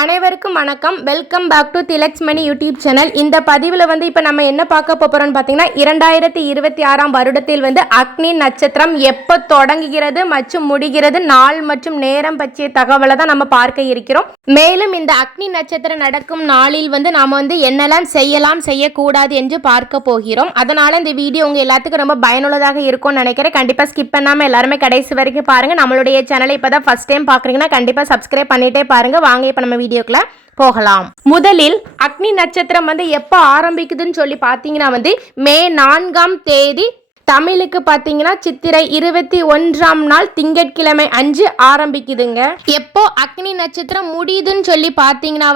அனைவருக்கும் வணக்கம். Welcome back to Thilak's Mani YouTube channel. இந்த பதிவில் இப்போ நம்ம என்ன பார்க்க போகிறோம்னு பார்த்தீங்கன்னா 2026 வருடத்தில் அக்னி நட்சத்திரம் எப்போ தொடங்குகிறது மற்றும் முடிகிறது, நாள் மற்றும் நேரம் பற்றிய தகவலை தான் நம்ம பார்க்க இருக்கிறோம். மேலும் இந்த அக்னி நட்சத்திரம் நடக்கும் நாளில் நாம் என்னெல்லாம் செய்யலாம் செய்யக்கூடாது என்று பார்க்க போகிறோம். அதனால் இந்த வீடியோ உங்கள் எல்லாத்துக்கும் ரொம்ப பயனுள்ளதாக இருக்கும்னு நினைக்கிறேன். கண்டிப்பாக ஸ்கிப் பண்ணாமல் எல்லாருமே கடைசி வரைக்கும் பாருங்கள். நம்மளுடைய சேனலை இப்போ தான் ஃபஸ்ட் டைம் பார்க்குறீங்கன்னா கண்டிப்பாக சப்ஸ்கிரைப் பண்ணிகிட்டே பாருங்கள். வாங்க இப்போ நம்ம வீடியோக்குள்ள போகலாம். முதலில் அக்னி நட்சத்திரம் எப்போ ஆரம்பிக்குதுன்னு சொல்லி பார்த்தீங்கன்னா மே 4ஆம் தேதி, தமிழுக்கு பார்த்தீங்கன்னா சித்திரை 21ஆம் நாள் திங்கட்கிழமை அன்று ஆரம்பிக்குதுங்க. எப்போ அக்னி நட்சத்திரம் முடியுதுன்னு சொல்லி பார்த்தீங்கன்னா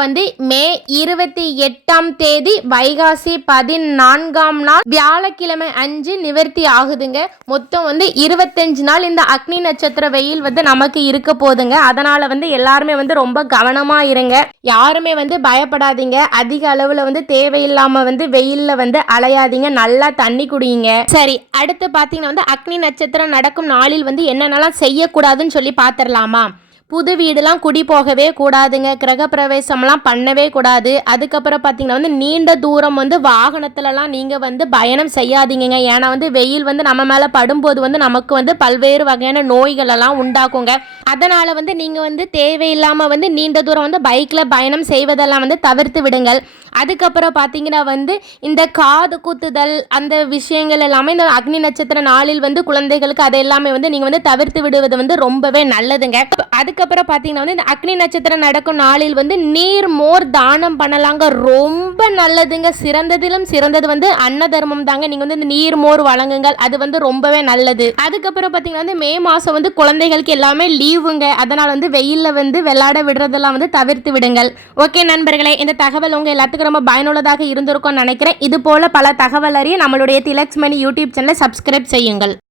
மே 28ஆம் தேதி வைகாசி 14ஆம் நாள் வியாழக்கிழமை அன்று நிவர்த்தி ஆகுதுங்க. மொத்தம் 25 நாள் இந்த அக்னி நட்சத்திர வெயில் நமக்கு இருக்க போதுங்க. அதனால எல்லாருமே ரொம்ப கவனமா இருங்க. யாருமே பயப்படாதீங்க. அதிக அளவுல தேவையில்லாம வெயில்ல அலையாதீங்க. நல்லா தண்ணி குடிங்க. சரி, அடுத்து பார்த்தீங்கன்னா அக்னி நட்சத்திரம் நடக்கும் நாளில் என்னென்னலாம் செய்யக்கூடாதுன்னு சொல்லி பார்த்துடலாமா? புது வீடுலாம் குடி போகவே கூடாதுங்க. கிரகப்பிரவேசம்லாம் பண்ணவே கூடாது. அதுக்கப்புறம் பார்த்தீங்கன்னா நீண்ட தூரம் வாகனத்துலலாம் நீங்கள் பயணம் செய்யாதீங்க. ஏன்னா வெயில் நம்ம மேலே படும்போது நமக்கு பல்வேறு வகையான நோய்களெல்லாம் உண்டாக்குங்க. அதனால் நீங்கள் தேவையில்லாமல் நீண்ட தூரம் பைக்கில் பயணம் செய்வதெல்லாம் தவிர்த்து விடுங்கள். அதுக்கப்புறம் பார்த்தீங்கன்னா இந்த காது குத்துதல் அந்த விஷயங்கள் எல்லாமே இந்த அக்னி நட்சத்திர நாளில் குழந்தைகளுக்கு அதை எல்லாமே நீங்கள் தவிர்த்து விடுவது ரொம்பவே நல்லதுங்க. அதுக்கப்புறம் பார்த்தீங்கன்னா இந்த அக்னி நட்சத்திரம் நடக்கும் நாளில் நீர் மோர் தானம் பண்ணலாங்க. ரொம்ப நல்லதுங்க. சிறந்ததிலும் சிறந்தது அன்ன தர்மம் தாங்க. நீங்கள் இந்த நீர் மோர் வழங்குங்கள். அது ரொம்பவே நல்லது. அதுக்கப்புறம் பார்த்தீங்கன்னா மே மாதம் குழந்தைகளுக்கு எல்லாமே லீவுங்க. அதனால் வெயிலில் விளையாட விடுறதெல்லாம் தவிர்த்து விடுங்கள். ஓகே நண்பர்களே, இந்த தகவல் உங்கள் எல்லாத்துக்கும் ரொம்ப பயனுள்ளதாக இருந்திருக்கும்னு நினைக்கிறேன். இது போல பல தகவல் அறிய நம்மளுடைய திலக்ஸ் மணி யூடியூப் சேனலை சப்ஸ்கிரைப் செய்யுங்கள்.